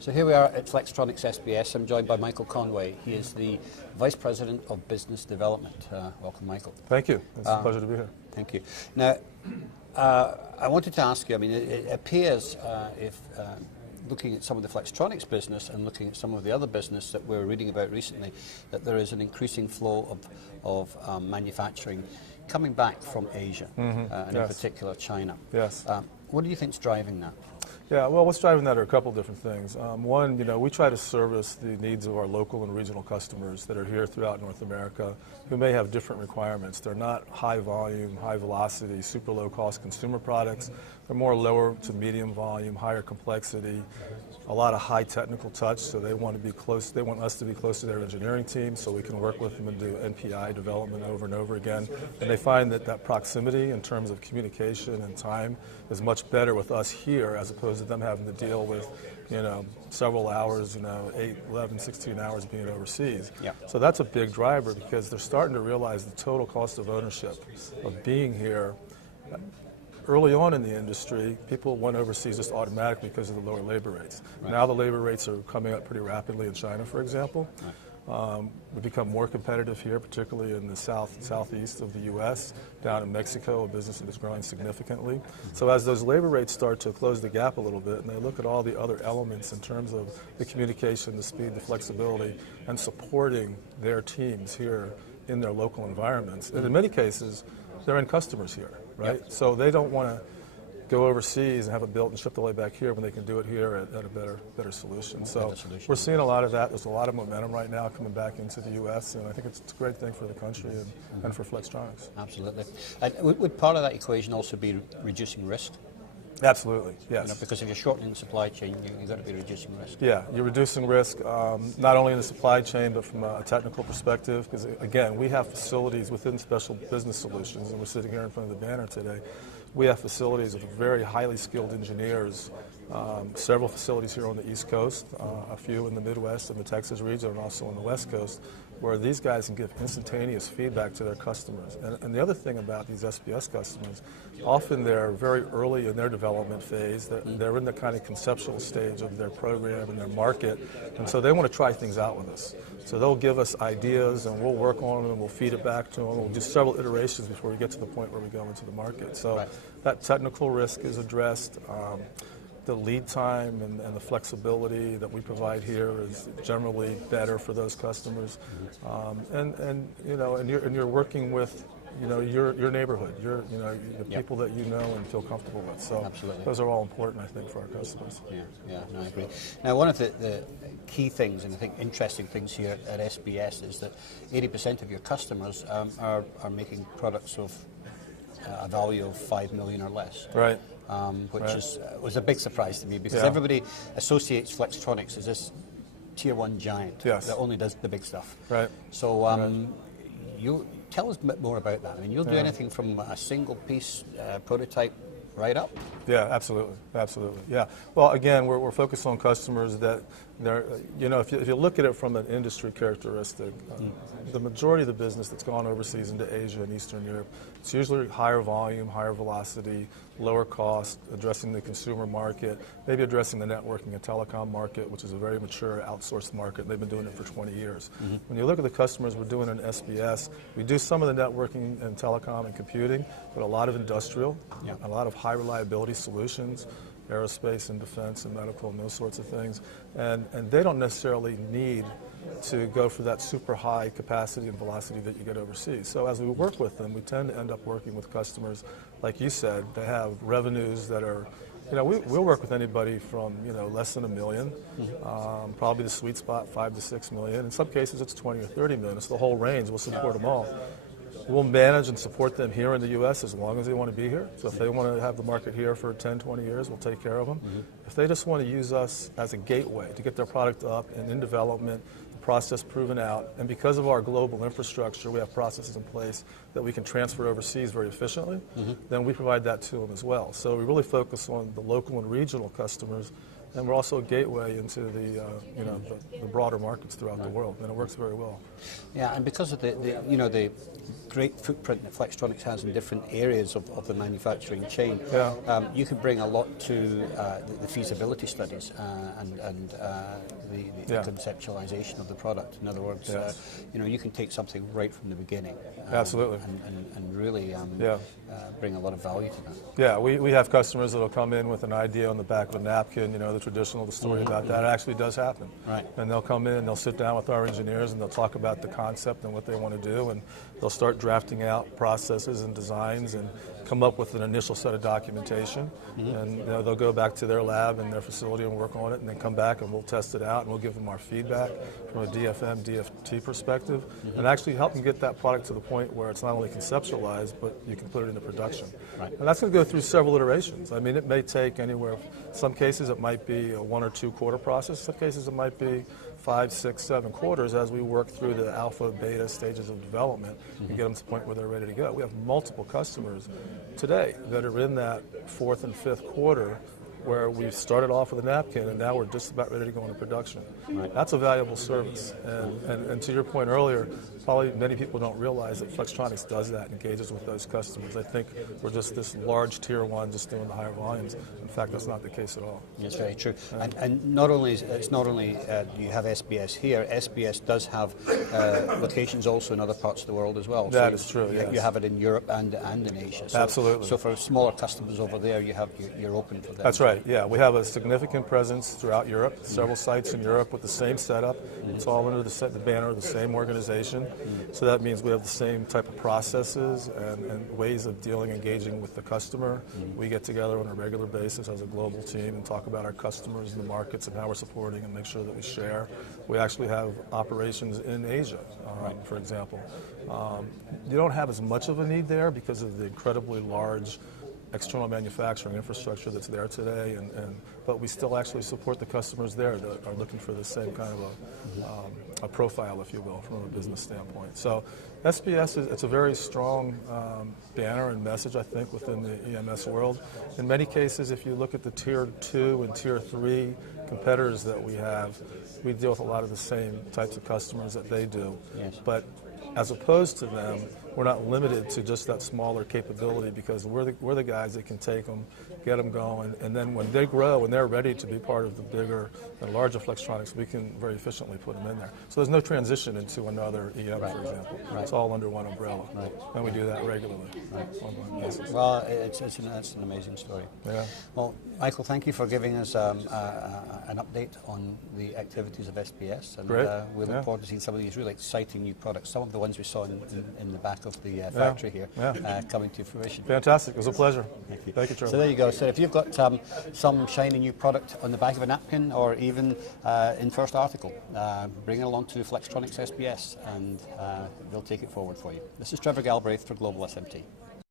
So here we are at Flextronics SBS. I'm joined by Michael Conway. He is the Vice President of Business Development. Welcome, Michael. Thank you. It's a pleasure to be here. Thank you. Now, I wanted to ask you, I mean, it appears if looking at some of the Flextronics business and looking at some of the other business that we're reading about recently, that there is an increasing flow of manufacturing coming back from Asia, and in particular China. Yes. What do you think is driving that? Yeah, well, what's driving that are a couple different things. One, we try to service the needs of our local and regional customers that are here throughout North America who may have different requirements. They're not high volume, high velocity, super low cost consumer products. They're more lower to medium volume, higher complexity, a lot of high technical touch, so they want to be close. They want us to be close to their engineering team so we can work with them and do NPI development over and over again. And they find that proximity in terms of communication and time is much better with us here as opposed to them having to deal with, several hours, 8, 11, 16 hours being overseas. Yeah. So that's a big driver because they're starting to realize the total cost of ownership of being here. Early on in the industry, people went overseas just automatically because of the lower labor rates. Right. Now the labor rates are coming up pretty rapidly in China, for example. Right. We've become more competitive here, particularly in the southeast of the U.S. Down in Mexico, a business that is growing significantly. Mm-hmm. So as those labor rates start to close the gap a little bit, and they look at all the other elements in terms of the communication, the speed, the flexibility, and supporting their teams here in their local environments, and in many cases, they're in customers here, right? Yep. So they don't want to go overseas and have it built and shipped all the way back here when they can do it here at a better solution. So we're seeing a lot of that. There's a lot of momentum right now coming back into the U.S., and I think it's a great thing for the country and for Flextronics. Absolutely. And would part of that equation also be reducing risk? Absolutely, yes. Because if you're shortening the supply chain, you've got to be reducing risk. Yeah, you're reducing risk, not only in the supply chain, but from a technical perspective, because again, we have facilities within Special Business Solutions, and we're sitting here in front of the banner today. We have facilities with very highly skilled engineers, several facilities here on the East Coast, a few in the Midwest and the Texas region, and also on the West Coast, where these guys can give instantaneous feedback to their customers. And the other thing about these SBS customers, often they're very early in their development phase. They're in the kind of conceptual stage of their program and their market, and so they want to try things out with us. So they'll give us ideas, and we'll work on them, and we'll feed it back to them. We'll do several iterations before we get to the point where we go into the market. So that technical risk is addressed. The lead time and the flexibility that we provide here is generally better for those customers, and you're working with your neighborhood, the people that you know and feel comfortable with. So absolutely. Those are all important, I think, for our customers. Yeah, no, I agree. Now, one of the key things, and I think interesting things here at SBS, is that 80% of your customers are making products of a value of $5 million or less. Right. Which was a big surprise to me because everybody associates Flextronics as this tier one giant that only does the big stuff. Right. So you tell us a bit more about that. I mean, you'll do anything from a single piece prototype right up. Yeah, absolutely, absolutely. Yeah. Well, again, we're focused on customers that they're, if you look at it from an industry characteristic, the majority of the business that's gone overseas into Asia and Eastern Europe, it's usually higher volume, higher velocity, lower cost, addressing the consumer market, maybe addressing the networking and telecom market, which is a very mature outsourced market. They've been doing it for 20 years. When you look at the customers we're doing in SBS, we do some of the networking and telecom and computing, but a lot of industrial, a lot of high reliability solutions, aerospace and defense and medical and those sorts of things. And they don't necessarily need to go for that super high capacity and velocity that you get overseas. So as we work with them, we tend to end up working with customers, like you said, they have revenues that are, we'll work with anybody from, less than $1 million, probably the sweet spot, 5 to 6 million. In some cases, it's 20 or 30 million. It's the whole range. We'll support them all. We'll manage and support them here in the U.S. as long as they want to be here. So if they want to have the market here for 10, 20 years, we'll take care of them. If they just want to use us as a gateway to get their product up and in development, the process proven out, and because of our global infrastructure, we have processes in place that we can transfer overseas very efficiently, then we provide that to them as well. So we really focus on the local and regional customers and we're also a gateway into the the broader markets throughout the world, and it works very well. Yeah, and because of the great footprint that Flextronics has in different areas of the manufacturing chain, you can bring a lot to the feasibility studies and the conceptualization of the product. In other words, you can take something right from the beginning. Absolutely. And really bring a lot of value to that. Yeah, we have customers that will come in with an idea on the back of a napkin, the traditional, the story about that. It actually does happen. Right. And they'll come in and they'll sit down with our engineers and they'll talk about the concept and what they want to do, and they'll start drafting out processes and designs and come up with an initial set of documentation. And they'll go back to their lab and their facility and work on it, and then come back and we'll test it out and we'll give them our feedback from a DFM, DFT perspective, and actually help them get that product to the point where it's not only conceptualized, but you can put it into production. Right. And that's going to go through several iterations. I mean, it may take anywhere, some cases it might be a 1 or 2 quarter process, some cases it might be 5, 6, 7 quarters as we work through the alpha, beta stages of development and get them to the point where they're ready to go. We have multiple customers today that are in that 4th and 5th quarter where we've started off with a napkin and now we're just about ready to go into production. Right. That's a valuable service. And to your point earlier, probably many people don't realize that Flextronics does that and engages with those customers. I think we're just this large tier 1 just doing the higher volumes. In fact, that's not the case at all. That's very true. And not only do you have SBS here, SBS does have locations also in other parts of the world as well. That is true, yes. You have it in Europe and in Asia. So, absolutely. So for smaller customers over there, you're open for them. That's right. Yeah, we have a significant presence throughout Europe, several sites in Europe with the same setup. It's all under the banner of the same organization. So that means we have the same type of processes and ways of engaging with the customer. We get together on a regular basis as a global team and talk about our customers and the markets and how we're supporting and make sure that we share. We actually have operations in Asia, for example. You don't have as much of a need there because of the incredibly large external manufacturing infrastructure that's there today, but we still actually support the customers there that are looking for the same kind of a profile, if you will, from a business standpoint. So SBS, it's a very strong banner and message, I think, within the EMS world. In many cases, if you look at the Tier 2 and Tier 3 competitors that we have, we deal with a lot of the same types of customers that they do. Yes. But as opposed to them, we're not limited to just that smaller capability because we're the guys that can take them, get them going, and then when they grow and they're ready to be part of the bigger and larger Flextronics, we can very efficiently put them in there. So there's no transition into another EM, for example. Right. It's all under one umbrella, and we do that regularly. Right. Well, it's an amazing story. Yeah. Well, Michael, thank you for giving us an update on the activities of SBS, and we look forward to seeing some of these really exciting new products, some of the ones we saw in the back of the factory here coming to fruition. Fantastic. It was a pleasure. Thank you. Thank you, Trevor. So there you go. So if you've got some shiny new product on the back of a napkin or even in first article, bring it along to Flextronics SBS and they'll take it forward for you. This is Trevor Galbraith for Global SMT.